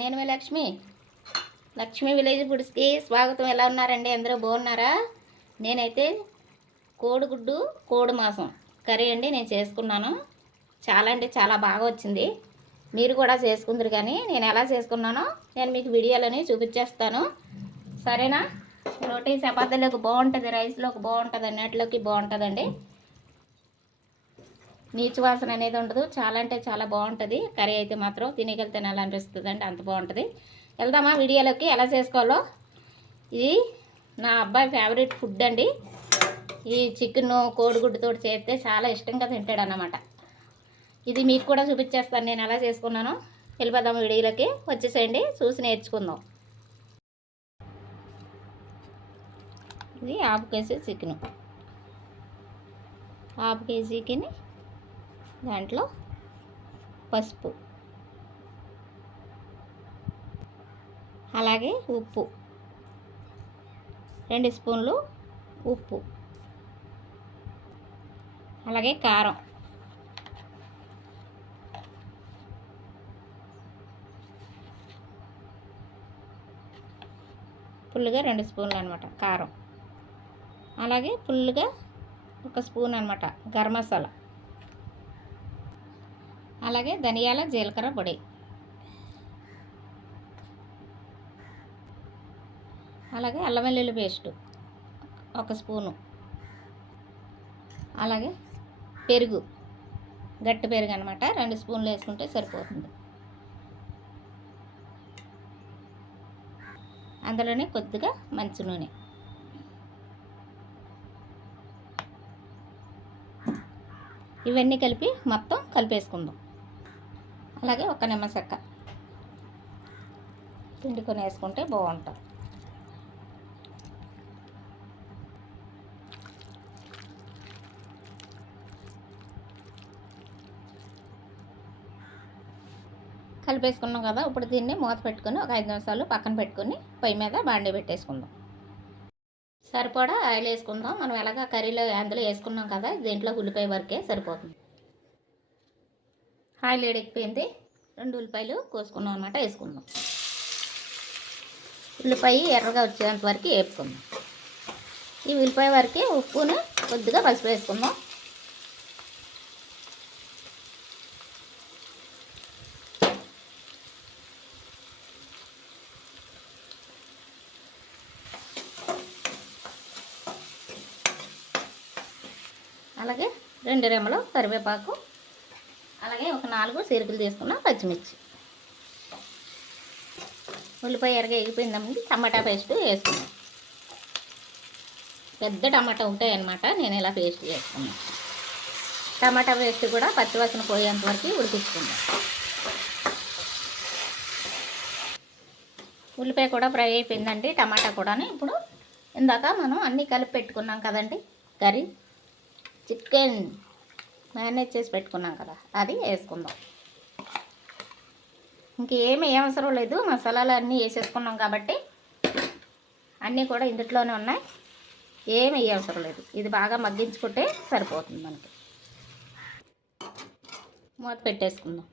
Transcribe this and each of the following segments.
నేను మీ లక్ష్మి. లక్ష్మి విలేజ్ ఫుడ్స్కి స్వాగతం. ఎలా ఉన్నారండి? అందరూ బాగున్నారా? నేనైతే కోడిగుడ్డు కోడి మాంసం కర్రీ అండి నేను చేసుకున్నాను. చాలా అంటే చాలా బాగా వచ్చింది. మీరు కూడా చేసుకుందరు కానీ నేను ఎలా చేసుకున్నానో నేను మీకు వీడియోలోని చూపించేస్తాను. సరేనా? రోటీ చపాతీలోకి బాగుంటుంది రైస్లోకి బాగుంటుంది అన్నిటిలోకి బాగుంటుందండి. నీచు వాసన అనేది ఉండదు. చాలా అంటే చాలా బాగుంటుంది. కర్రీ అయితే మాత్రం తినేకెళ్ళి తినాలనిపిస్తుంది అండి అంత బాగుంటుంది. వెళ్దామా? వీడియోలోకి ఎలా చేసుకోవాలో? ఇది నా అబ్బాయి ఫేవరెట్ ఫుడ్ అండి. ఈ చికెన్ కోడిగుడ్డుతో చేస్తే చాలా ఇష్టంగా తింటాడు అన్నమాట ఇది మీకు కూడా చూపించేస్తాను. నేను ఎలా చేసుకున్నాను వెళ్ళిపోదాము వీడియోలోకి? వచ్చేసేయండి. చూసి నేర్చుకుందాం. ఇది హాఫ్ కేజీ చికెన్ హాఫ్ కేజీకి దాంట్లో పసుపు. అలాగే ఉప్పు. రెండు స్పూన్లు ఉప్పు. అలాగే కారం. ఫుల్గా రెండు స్పూన్లు అనమాట కారం. అలాగే ఫుల్గా ఒక స్పూన్ అనమాట గరం మసాలా. అలాగే ధనియాల జీలకర్ర పొడి. అలాగే అల్లం వెల్లుల్లి పేస్టు ఒక స్పూను. అలాగే పెరుగు గట్టి పెరుగు అనమాట రెండు స్పూన్లు వేసుకుంటే సరిపోతుంది. అందులోనే కొద్దిగా మంచి నూనె. ఇవన్నీ కలిపి మొత్తం కలిపేసుకుందాం. అలాగే ఒక నిమ్మచెక్క పిండుకొని వేసుకుంటే బాగుంటుంది. కలిపేసుకున్నాం కదా ఇప్పుడు దీన్ని మూత పెట్టుకొని ఒక ఐదు నిమిషాలు పక్కన పెట్టుకొని పొయ్యి మీద బాండీ పెట్టేసుకుందాం. సరిపడా ఆయిల్ వేసుకుందాం. మనం ఎలాగ కర్రీలో అందులో వేసుకున్నాం కదా దీంట్లో ఉల్లిపాయ వరకే సరిపోతుంది. ఆయిల్ వేడెక్కిపోయింది. రెండు ఉల్లిపాయలు కోసుకున్నాం అనమాట వేసుకుందాం. ఉల్లిపాయ ఎర్రగా వచ్చేంత వరకు వేపుకుందాం. ఈ ఉల్లిపాయ వరకు ఉప్పును కొద్దిగా పసుపు వేసుకుందాం. అలాగే రెండు రెమ్మలు కరివేపాకు అలాగే ఒక నాలుగు సిరుకులు తీసుకున్న పచ్చిమిర్చి. ఉల్లిపాయ ఎరగ ఎగిపోయిందండి టమాటా పేస్ట్ వేసుకున్నాం. పెద్ద టమాటా ఉంటాయన్నమాట నేను ఇలా పేస్ట్ చేసుకున్నాను టమాటా పేస్ట్ కూడా పచ్చివాసన పోయేంత వరకు ఉడికించుకుందాం ఉల్లిపాయ కూడా ఫ్రై అయిపోయిందండి టమాటా కూడా ఇప్పుడు ఇందాక మనం అన్నీ కలిపి పెట్టుకున్నాం కదండి కర్రీ చికెన్. మ్యారినేట్ చేసి పెట్టుకున్నాం కదా అది వేసుకుందాం. ఇంకేమి ఏం అవసరం లేదు మసాలాలు అన్నీ వేసేసుకున్నాం కాబట్టి అన్నీ కూడా ఇందులోనే ఉన్నాయి. ఏమి అవసరం లేదు ఇది బాగా మగ్గించుకుంటే సరిపోతుంది మనకి. మూత పెట్టేసుకుందాం.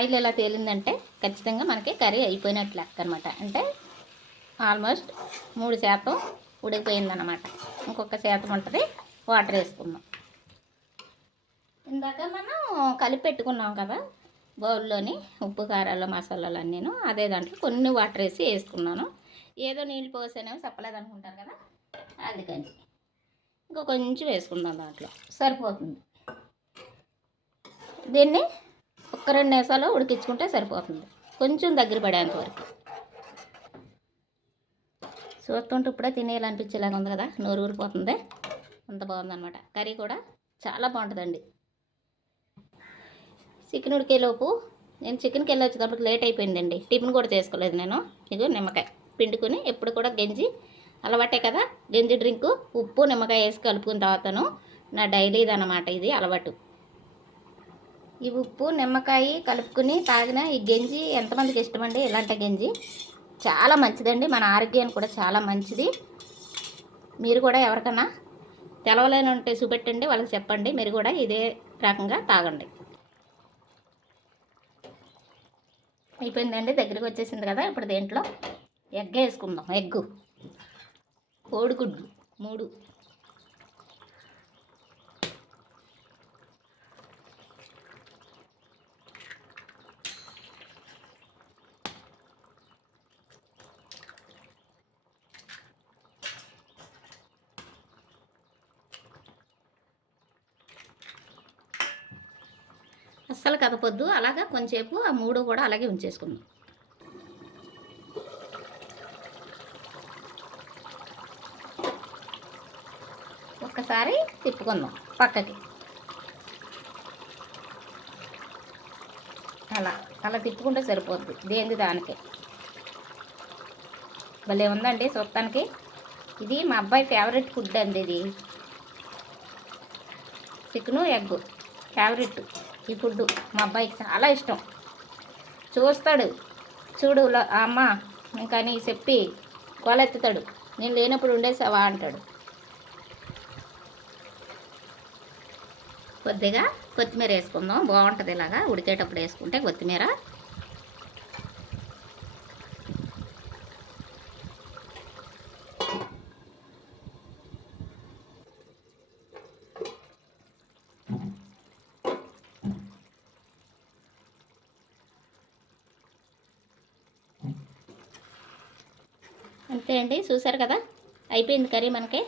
ఆయిల్ ఎలా తేలిందంటే ఖచ్చితంగా మనకి కర్రీ అయిపోయినట్లు లెక్క అనమాట అంటే ఆల్మోస్ట్ మూడు శాతం ఉడికిపోయిందనమాట ఇంకొక శాతం ఉంటుంది వాటర్ వేసుకుందాం. ఇందాక మనం కలిపి పెట్టుకున్నాం కదా బౌల్లోని ఉప్పు కారాలు మసాలాలు అన్నీను అదే దాంట్లో కొన్ని వాటర్ వేసి వేసుకున్నాను. ఏదో నీళ్ళు పోసానేమో చెప్పలేదు అనుకుంటారు కదా అందుకని. ఇంకా కొంచెం వేసుకుందాం దాంట్లో సరిపోతుంది. దీన్ని ఒక్క రెండు నిమిషాలు ఉడికించుకుంటే సరిపోతుంది. కొంచెం దగ్గర పడేంత వరకు. చూస్తుంటే ఇప్పుడే తినేయాలనిపించేలాగా ఉంది కదా నోరు ఊరిపోతుంది. అంత బాగుందన్నమాట. కర్రీ కూడా చాలా బాగుంటుందండి. చికెన్ ఉడికేలోపు నేను చికెన్కి వెళ్ళి వచ్చేటప్పటికి లేట్ అయిపోయిందండి. టిఫిన్ కూడా చేసుకోలేదు నేను. ఇది నిమ్మకాయ పిండుకుని ఎప్పుడు కూడా గంజి అలవాటే కదా. గంజి డ్రింకు ఉప్పు నిమ్మకాయ వేసి కలుపుకున్న తర్వాతను నా డైలీ ఇది అన్నమాట ఇది అలవాటు. ఈ ఉప్పు నిమ్మకాయ కలుపుకుని తాగిన ఈ గంజి ఎంతమందికి ఇష్టమండి? ఇలాంటి గంజి చాలా మంచిదండి. మన ఆరోగ్యానికి కూడా చాలా మంచిది. మీరు కూడా ఎవరికన్నా తెలవలేని ఉంటే చూపెట్టండి వాళ్ళకి చెప్పండి. మీరు కూడా ఇదే రకంగా తాగండి. అయిపోయిందండి. దగ్గరికి వచ్చేసింది కదా ఇప్పుడు దేంట్లో ఎగ్ వేసుకుందాం. ఎగ్గు. కోడిగుడ్లు మూడు. అస్సలు కదపొద్దు. అలాగా కొంచెంసేపు ఆ మూడు కూడా అలాగే ఉంచేసుకుందాం. ఒక్కసారి తిప్పుకుందాం పక్కకి. అలా అలా తిప్పుకుంటే సరిపోద్ది. దేంది దానికి? భలే ఉందండి చూడటానికి ఇది మా అబ్బాయి ఫేవరెట్ ఫుడ్ అండి ఇది. Chicken egg. ఫేవరెట్ ఈ ఫుడ్ మా అబ్బాయికి చాలా ఇష్టం. చూస్తాడు. చూడు అమ్మ ఇంకా నీ చెప్పి కోలెత్తుతాడు. నేను లేనప్పుడు ఉండేసావా అంటాడు. కొద్దిగా కొత్తిమీర వేసుకుందాం. బాగుంటుంది ఇలాగా. ఉడికేటప్పుడు వేసుకుంటే కొత్తిమీర అంతే అండి చూసారు కదా? అయిపోయింది కర్రీ మనకి.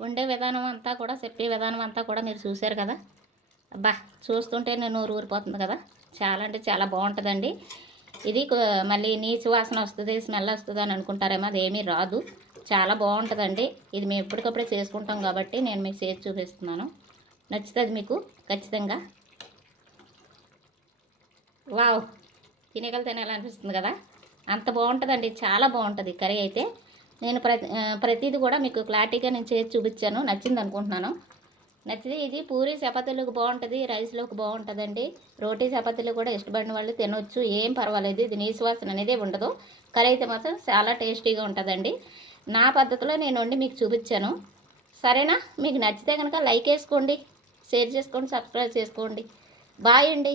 వండే విధానం అంతా కూడా చెప్పే విధానం అంతా కూడా మీరు చూశారు కదా? అబ్బా చూస్తుంటే నేను నోరు ఊరిపోతుంది కదా? చాలా అంటే చాలా బాగుంటుందండి. ఇది మళ్ళీ నీచు వాసన వస్తుంది స్మెల్ వస్తుంది అని అనుకుంటారేమో అది ఏమీ రాదు. చాలా బాగుంటుందండి. ఇది మేము ఎప్పటికప్పుడే చేసుకుంటాం కాబట్టి నేను మీకు చేసి చూపిస్తున్నాను. నచ్చుతుంది మీకు? ఖచ్చితంగా. వావ్! తినేగలు తినాలనిపిస్తుంది కదా? అంత బాగుంటుందండి చాలా బాగుంటుంది కర్రీ అయితే. నేను ప్రతి ప్రతిదీ కూడా మీకు క్లారిటీగా నేను చేసి చూపించాను నచ్చింది అనుకుంటున్నాను. నచ్చితే ఇది పూరి చపాతీలకు బాగుంటుంది రైస్లోకి బాగుంటుందండి. రోటీ చపాతీలు కూడా ఇష్టపడిన వాళ్ళు తినొచ్చు ఏం పర్వాలేదు ఇది నీసువాసన అనేది ఉండదు. కర్రీ అయితే మాత్రం చాలా టేస్టీగా ఉంటుందండి. నా పద్ధతిలో నేను వండి మీకు చూపించాను. సరేనా? మీకు నచ్చితే కనుక లైక్ వేసుకోండి షేర్ చేసుకోండి సబ్స్క్రైబ్ చేసుకోండి. బాయ్ అండి.